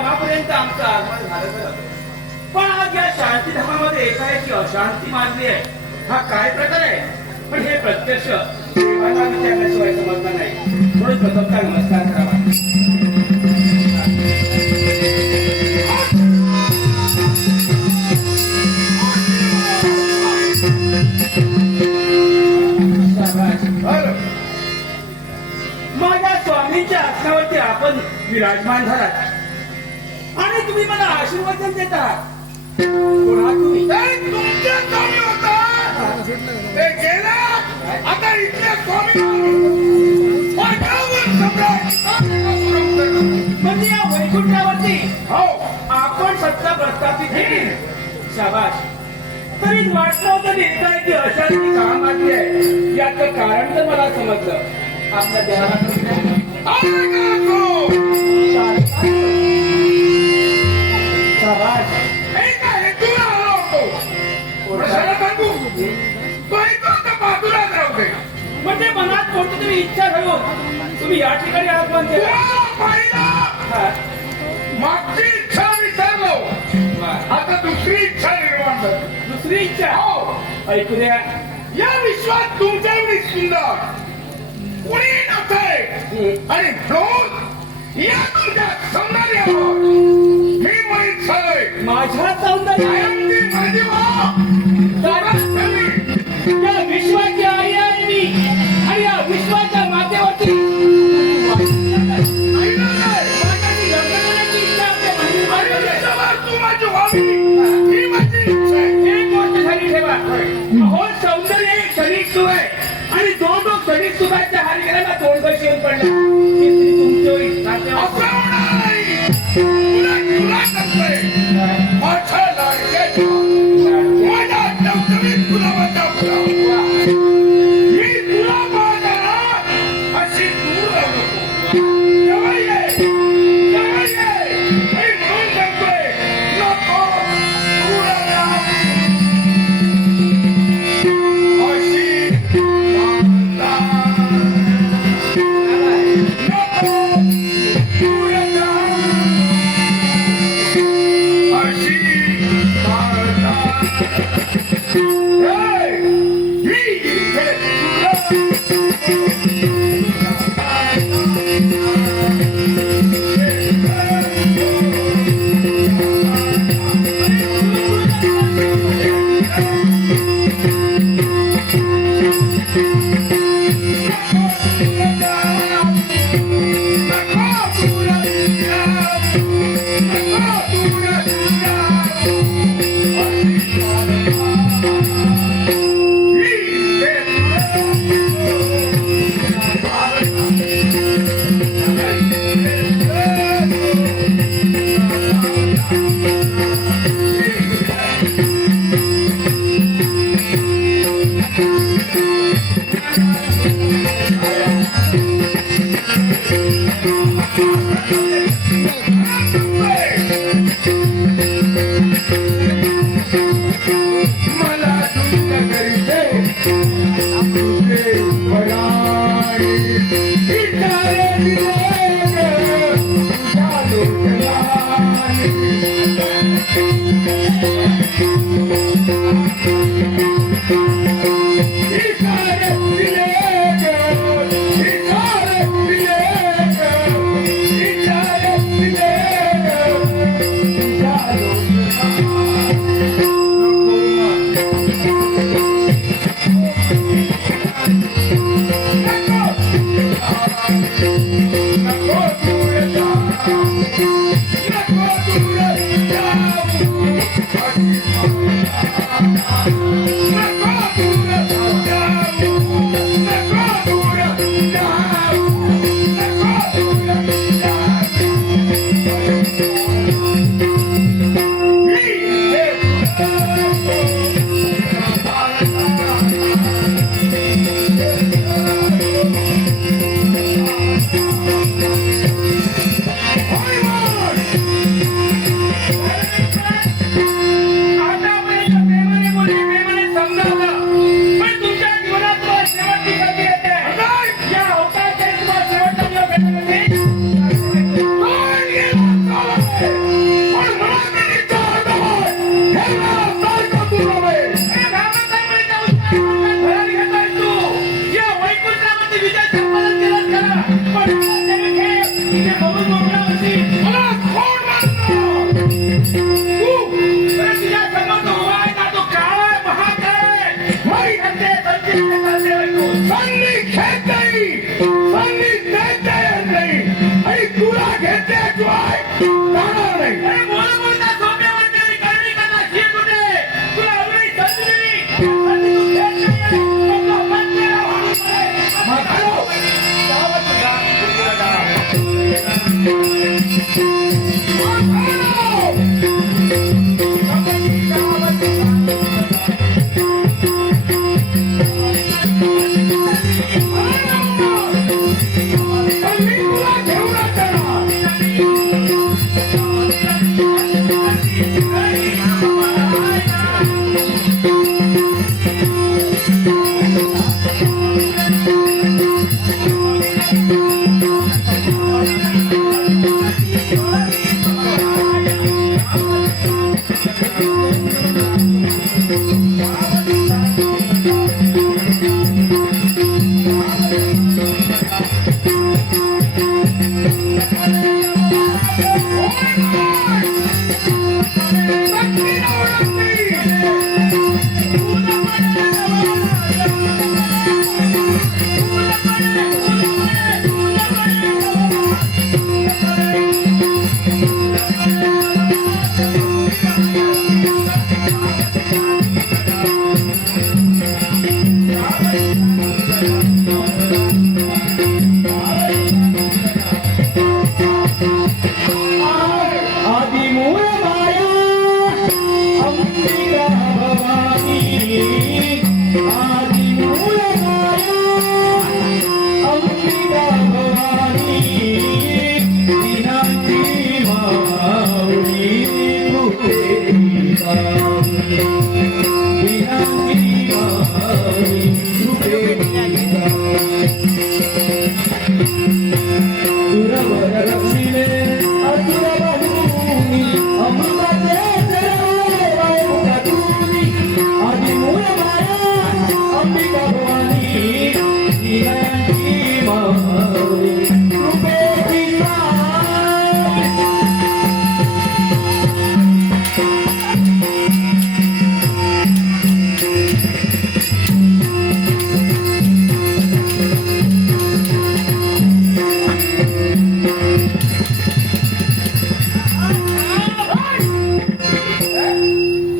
धामापर्यंत आमचं आगमन झालं तर पण आज या शांती धामामध्ये एकाएकी अशांती माजली आहे. हा काय प्रकार आहे? पण हे प्रत्यक्ष देवाला विचारल्याशिवाय समजणार नाही. म्हणून प्रथमतः नमस्कार करावा. माझ्या स्वामींच्या आसनावरती आपण विराजमान झालात आणि तुम्ही मला आशीर्वाद देता. कोणा तुम्ही? तुमचे स्वामी होता ते गेला. आता इथले स्वामी म्हणजे या वैकुंठावरती हो आपण सत्ता प्रस्थापित केली. शाबाश. तरी वाटलं होतं एकाएकी अशांती का माजली आहे याचं कारण तर मला समजलं. आपल्या देहाला शाबाश. बाजूलाच राहू दे. म्हणजे मनात कोणती तरी इच्छा ठेवून तुम्ही या ठिकाणी आगमन केलं. मागची इच्छा विसरलो. आता दुसरी इच्छा निर्माण झाली. दुसरी इच्छा ऐकू द्या. या विश्वात तुमच्या एवढी सुंदर कुणी नव्हते आणि म्हणून या तुमच्या सौंदर्यावर मी मोहित झालोय. माझ्या सौंदर्य माझी या विश्वाची आई आहे मी आणि या विश्वाच्या मातेवरती तू माझी व्हावी ही माझी इच्छा आहे. एक गोष्ट झाली ठेवा. हो सौंदर्य हे क्षणिक सुख आहे आणि जो जो क्षणिक सुखाच्या हारी गेला ना तोंड कशी येऊन पडला ती स्त्री तुमची होईल. असं होणार नाही. तुला तुला सांगतोय माझ्या लाडक्याच्या माझ्या टवटवीत तुला वाटावला. मी तुला पाहताना अशी दूर राहू नको. जवळ ये जवळ ये. मी म्हणून सांगतोय नको दूर राहा. अशी मानता नको दूर राहा. अशी मानता आदि मूळ माया अंबिका भवानी आदि मूळ माया अंबिका भवानी विनाची माऊली रूपे विनाची माऊली रूपे दुरवर रक्षिले असुर बलूनी अमृताचे जय मुखातूनी आदि मूळ माया अंबिका भवानी विनाची माऊली रूपे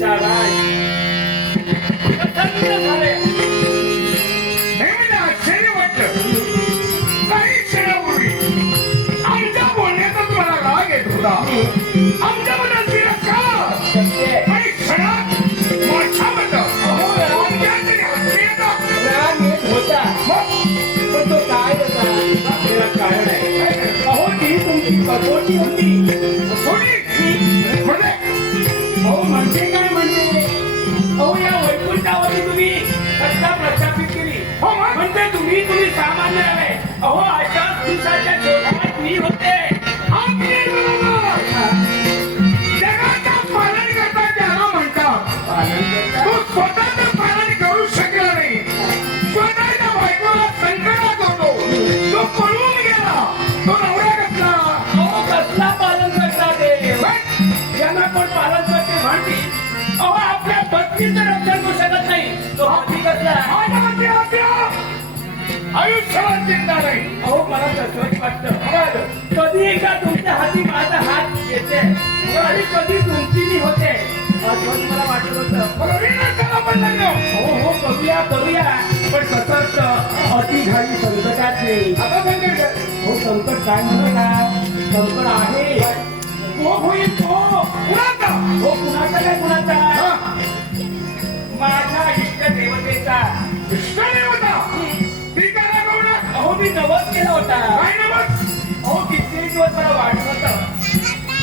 शाबास. प्रसन्न झाले. नेहमीला आश्चर्य वाटलं. काही क्षणापूर्वी आमच्या बोलण्याचा तुम्हाला राग येत होता. आमच्या मनात तिरस्कार. सत्य. काही क्षणात माझ्याबद्दल अहो, राग तुमच्या तरी हसू येतं. राग येत होता. पण तो काय होता? त्याला कारण आहे. अहो, ती तुमची कसोटी होती. सोडी. म्हणजे अहो, म्हणजे काय म्हणजे? अहो, या वैकुंठावरती तुम्ही सत्ता प्रस्थापित केली. हो, मग? म्हणजे तुम्ही सामान्य नव्हे. अहो, अशा दिवसाच्या शोधात मी होते. अगदी बरोबर. जगाचा पालन करता ज्याला म्हणतात. पालन करता. तो स्वतःचं पालन करू शकला नाही. स्वतःच्या बायकोला संकटात होतो. तो पळून गेला. तो नवरा कसला? अहो, कसला पालन करता ते? ज्यांना कोण पालन करते म्हणती. अहो, आपल्या पत्नीचं रक्षण करू शकत नाही. तो हाती कसला? आयुष्याला चिंता नाही. अहो, मला तसंच वाटतं. कधी एकदा तुमच्या हाती माझा हात येते आणि कधी तुमची मी होते असं मला वाटत होतं. मला विनाकाला पडलं नाही. हो करूया पण कसं असतं अति घाई संकटात नाही. आता संकट काय? हो संकट काय म्हणतो का? संकट आहे तो होईल तो. कुणाचा? हो कुणाचा काय कुणाचा? हा, माझ्या इष्ट देवतेचा. इष्टदेवता. ती काय रागवणार? अहो मी नवस केला होता. काय नवस? अहो कित्येक दिवस मला वाटत होतं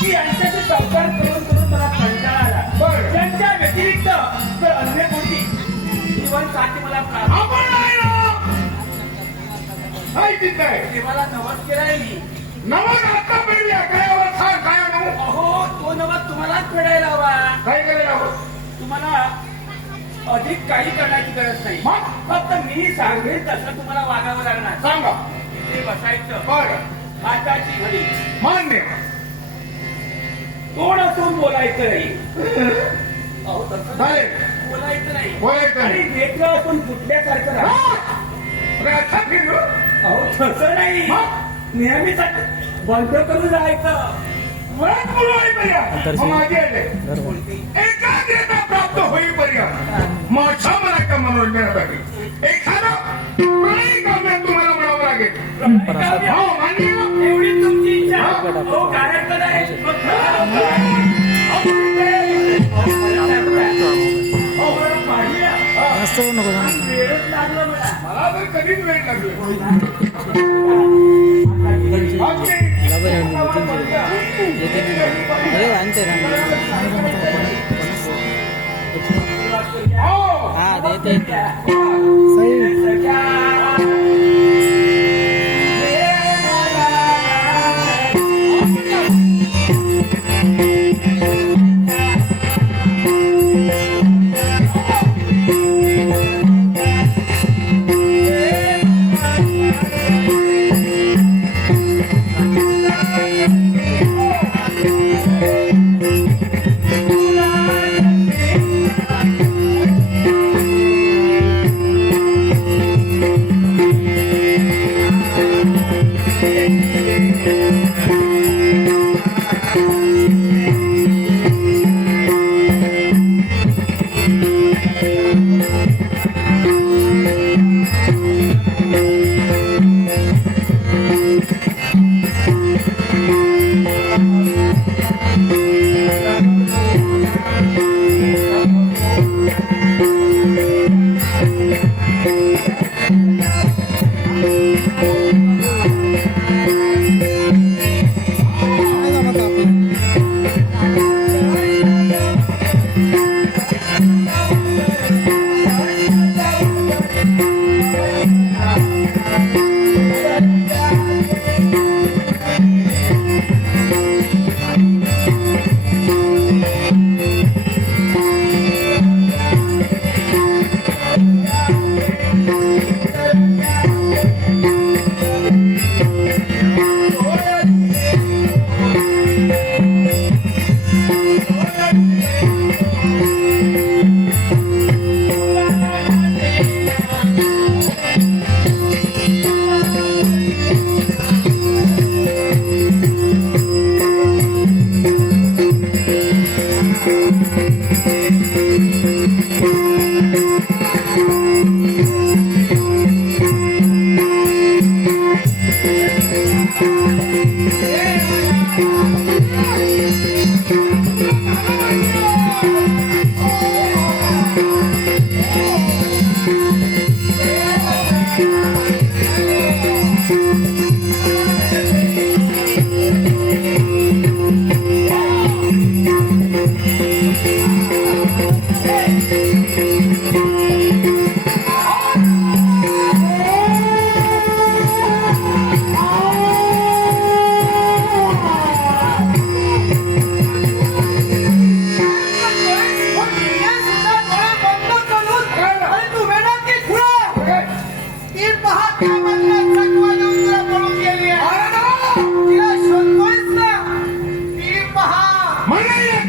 की यांच्याशी संसार करून करून मला कंटाळा आला. बरं. त्यांच्या व्यतिरिक्त तर अन्य कोणती जीवनसाथी मला प्राप्त. आपण नाही ना. काय चिंता आहे? देवाला नवस केलाय मी. नवस आता पडली अकरावर सांग काय आणू? अहो तो नवस तुम्हालाच फेडायला हवा. काय करायला हवं? तुम्हाला अधिक काही करण्याची गरज नाही. मग? फक्त मी सांगेन तसं तुम्हाला वागावं लागणार. सांगा. ते बसायचं. बरं. हाताची घडी. मान्य. तोंड असून बोलायचं नाही. अहो तसं चालेल. बोलायचं नाही. बोलायचं नाही. आणि नेत्र असून फुटल्यासारखं हा? राहा. अरे आता फिरलो. अहो तसं नाही. मग? नेहमीच बंद करून जायचं. मुळात मुलं होईपर्यंत मग माझी आले एकाग्रता प्राप्त होईपर्यंत माझ्या मनाच्या मनोरंजनासाठी एखादं प्रणयी काव्य तुम्हाला म्हणावं लागेल. हो मान्य ना? एवढी तुमची इच्छा. हो कार्यक्रम आहे. मग चला. अहो, बरं पाहिलं. जास्त वेळ नको जाऊ. वेळच लागला मला. मला तर कधीच वेळ लागली. अगदी. अरे आणते ना हो. हा देते नाही जमत आपलं.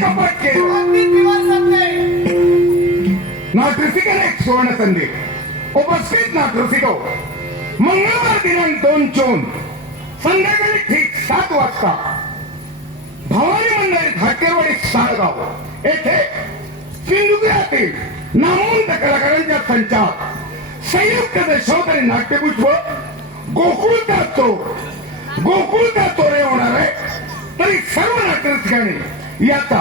कपट केलं नाटरसिकन एक सुवर्ण संधी उपस्थित नाटरसिको मंगळवार दिनांक 2 जून संध्याकाळी ठीक 7 वाजता भवानी मंदिर घाटेवाडी साळगाव येथे सिंधुदुर्गातील नामवंत कलाकारांच्या संचात संयुक्त दशावतारी नाट्यपुष्प गोकुळचा चोर हे होणार आहे. तरी सर्व नाट्यरसिकांनी याचा